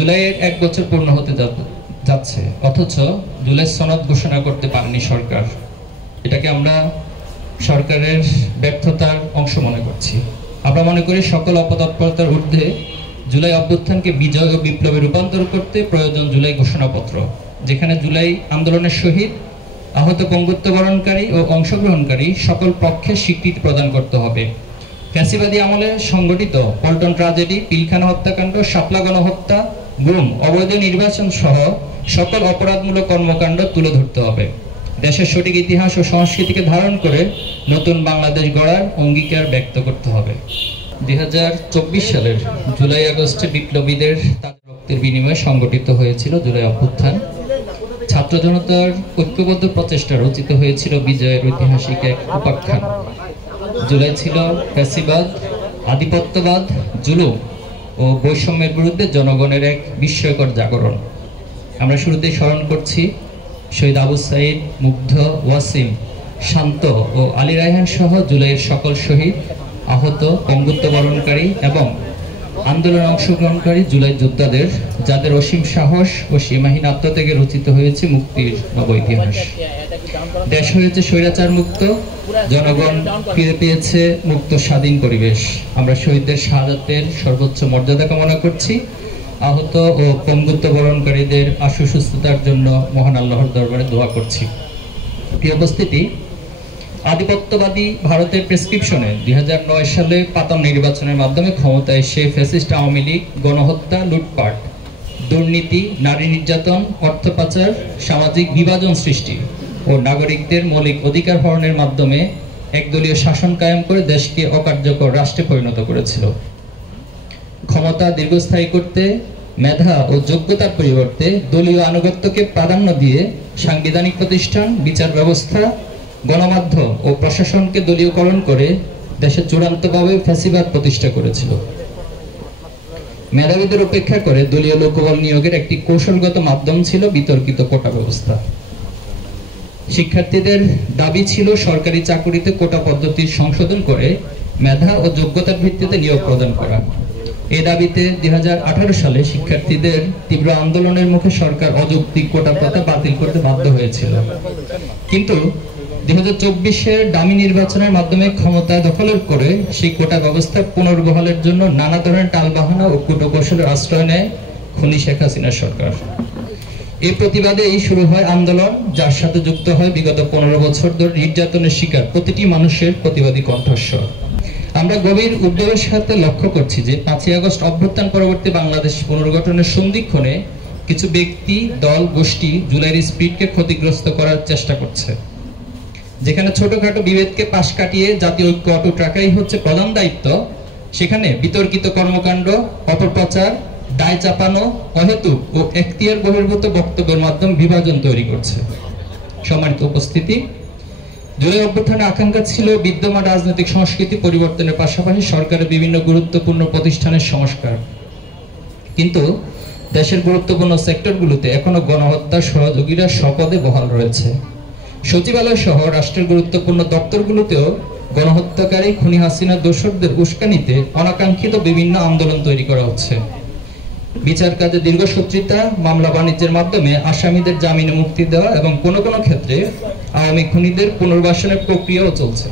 জুলাইয়ের 1 বছর পূর্ণ হতে যাচ্ছে, অথচ জুলাই সনদ ঘোষণা করতে পারেনি সরকার। এটাকে আমরা সরকারের ব্যর্থতার অংশ মনে করছি। আমরা মনে করি সকল অপতৎপরতার ঊর্ধ্বে জুলাই অভ্যুত্থানকে বিজয় ও বিপ্লবে রূপান্তর করতে প্রয়োজন জুলাই ঘোষণাপত্র, যেখানে জুলাই আন্দোলনের শহীদ, আহত, পঙ্গুত্ব বরণকারী ও অংশগ্রহণকারী সকল পক্ষের স্বীকৃতি প্রদান করতে হবে। ফ্যাসিবাদী আমলে সংগঠিত পল্টন ট্রাজেডি, পিলখানা হত্যাকাণ্ড, শাপলা গণহত্যা, গুম, অবৈধ নির্বাচন সহ সকল অপরাধমূলক কর্মকাণ্ড তুলে ধরতে হবে। দেশের সঠিক ইতিহাস ও সংস্কৃতিকে ধারণ করে নতুন বাংলাদেশ গড়ার অঙ্গীকার ব্যক্ত করতে হবে। 2024 সালের জুলাই আগস্টে বিপ্লবীদের তাদের রক্তের বিনিময়ে সংগঠিত হয়েছিল জুলাই অভ্যুত্থান। ছাত্র জনতার ঐক্যবদ্ধ প্রচেষ্টা রচিত হয়েছিল বিজয়ের ঐতিহাসিক এক উপাখ্যান। জুলাই ছিল ফ্যাসিবাদ, আধিপত্যবাদ, জুলুম ও বৈষম্যের বিরুদ্ধে জনগণের এক বিস্ময়কর জাগরণ। আমরা শুরুতেই স্মরণ করছি শহীদ আবু সাইদ, মুগ্ধ, ওয়াসিম, শান্ত ও আলী রায়হান সহ জুলাইয়ের সকল শহীদ, আহত, পঙ্গুত্ব বরণকারী এবং আন্দোলনে অংশগ্রহণকারী জুলাই যোদ্ধাদের, যাদের অসীম সাহস ও সীমাহীন আত্মত্যাগে রচিত হয়েছে মুক্তির নব ইতিহাস। দেশ হয়েছে স্বৈরাচার মুক্ত, জনগণ ফিরে পেয়েছে মুক্ত স্বাধীন পরিবেশ। আমরা শহীদদের শাহাদাতের সর্বোচ্চ মর্যাদা কামনা করছি। আহত ও পঙ্গুত্ব বরণকারীদের আশু সুস্থতার জন্য মহান আল্লাহর দরবারে দোয়া করছি। প্রিয় উপস্থিতি, আধিপত্যবাদী ভারতের প্রেসক্রিপশনে 2009 সালে পাতাম নির্বাচনের মাধ্যমে ক্ষমতায় এসে ফ্যাসিস্ট আওয়ামী লীগ গণহত্যা, লুটপাট, দুর্নীতি, নারী নির্যাতন, অর্থ পাচার, সামাজিক বিভাজন সৃষ্টি ও নাগরিকদের মৌলিক অধিকার হরণের মাধ্যমে একদলীয় শাসন কায়েম করে দেশকে অকার্যকর রাষ্ট্রে পরিণত করেছিল। ক্ষমতা দীর্ঘস্থায়ী করতে মেধা ও যোগ্যতার পরিবর্তে দলীয় আনুগত্যকে প্রাধান্য দিয়ে সাংবিধানিক প্রতিষ্ঠান, বিচার ব্যবস্থা, গণমাধ্যম ও প্রশাসনকে দলীয়করণ করে দেশে চূড়ান্তভাবে ফ্যাসিবাদ প্রতিষ্ঠা করেছিল। মেধাবীদের উপেক্ষা করে দলীয় লোকবল নিয়োগের একটি কৌশলগত মাধ্যম ছিল বিতর্কিত কোটা ব্যবস্থা। শিক্ষার্থীদের দাবি ছিল সরকারি চাকুরিতে কোটা পদ্ধতির সংশোধন করে মেধা ও যোগ্যতার ভিত্তিতে নিয়োগ প্রদান করা। এই দাবিতে 2018 সালে শিক্ষার্থীদের তীব্র আন্দোলনের মুখে সরকার অযৌক্তিক কোটা প্রথা বাতিল করতে বাধ্য হয়েছিল। কিন্তু 2024-এর ডামি নির্বাচনের মাধ্যমে ক্ষমতা দখলের করে সেই কোটা ব্যবস্থা পুনর্বহালের জন্য নানা ধরনের টালবাহানা ও কূটকৌশলের আশ্রয় নেয় খুনি শেখ হাসিনা সরকার। এই প্রতিবাদে শুরু হয় আন্দোলন, যার সাথে যুক্ত হয় বিগত 15 বছর ধরে নির্যাতনের শিকার প্রতিটি মানুষের প্রতিবাদী কণ্ঠস্বর। আমরা গভীর উদ্বেগের সাথে লক্ষ্য করছি যে 5ই আগস্ট অভ্যুত্থান পরবর্তী বাংলাদেশ পুনর্গঠনের সন্ধিক্ষণে কিছু ব্যক্তি, দল, গোষ্ঠী জুলাইয়ের স্পিরিটকে ক্ষতিগ্রস্ত করার চেষ্টা করছে। যেখানে ছোটখাটো বিভেদকে পাশ কাটিয়ে জাতীয় ঐক্য অটুট রাখাই হচ্ছে প্রধান দায়িত্ব, সেখানে বিতর্কিত কর্মকাণ্ড, অপপ্রচার, দায় চাপানো, অহেতুক ও এখতিয়ার বহির্ভূত বক্তব্যের মাধ্যমে বিভাজন তৈরি করছে। সম্মানিত উপস্থিতি, জুলাই অভ্যুত্থানের আকাঙ্ক্ষা ছিল বিদ্যমান রাজনৈতিক সংস্কৃতি পরিবর্তনের পাশাপাশি সরকারের বিভিন্ন গুরুত্বপূর্ণ প্রতিষ্ঠানের সংস্কার। কিন্তু দেশের গুরুত্বপূর্ণ সেক্টরগুলোতে এখনো গণহত্যার সহযোগীরা স্বপদে বহাল রয়েছে। সচিবালয় সহ রাষ্ট্রের গুরুত্বপূর্ণ দপ্তরগুলোতেও গণহত্যাকারী খুনি হাসিনা দোসরদের উস্কানিতে অনাকাঙ্ক্ষিত বিভিন্ন আন্দোলন তৈরি করা হচ্ছে। বিচার কাজে দীর্ঘসূত্রিতা, মামলা বাণিজ্যের মাধ্যমে আসামিদের জামিনে মুক্তি দেওয়া এবং কোনো কোনো ক্ষেত্রে আওয়ামী খুনিদের পুনর্বাসনের প্রক্রিয়াও চলছে।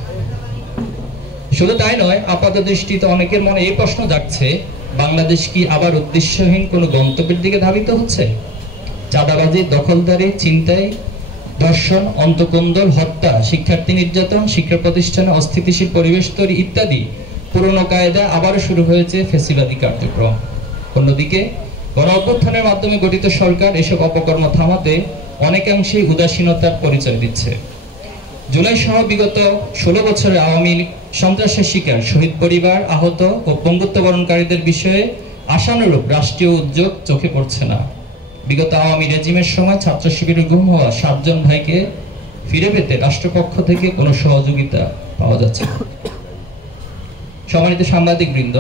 শুধু তাই নয়, আপাত দৃষ্টিতে অনেকের মনে এই প্রশ্ন জাগছে, বাংলাদেশ কি আবার উদ্দেশ্যহীন কোনো গন্তব্যের দিকে ধাবিত হচ্ছে? চাঁদাবাজি, দখলদারি, ছিনতাই, ধর্ষণ, অন্তঃকন্দল, হত্যা, শিক্ষার্থী নির্যাতন, শিক্ষা প্রতিষ্ঠানে অস্থিতিশীল পরিবেশ তৈরি ইত্যাদি পুরনো কায়দা আবারও শুরু হয়েছে ফ্যাসিবাদী কার্যক্রম। অন্যদিকে গণঅভ্যুত্থানের মাধ্যমে গঠিত সরকার এসব অপকর্ম থামাতে অনেকাংশেই উদাসীনতার পরিচয় দিচ্ছে। জুলাই সহ বিগত 16 বছরে আওয়ামী সন্ত্রাসের শিকার শহীদ পরিবার, আহত ও পঙ্গুত্ব বরণকারীদের বিষয়ে আশানুরূপ রাষ্ট্রীয় উদ্যোগ চোখে পড়ছে না। বিগত আওয়ামী রেজিমের সময় ছাত্র শিবিরে গুম হওয়া 7 জন ভাইকে ফিরে পেতে রাষ্ট্রপক্ষ থেকে কোনো সহযোগিতা পাওয়া যাচ্ছে না। সম্মানিত সাংবাদিক বৃন্দ,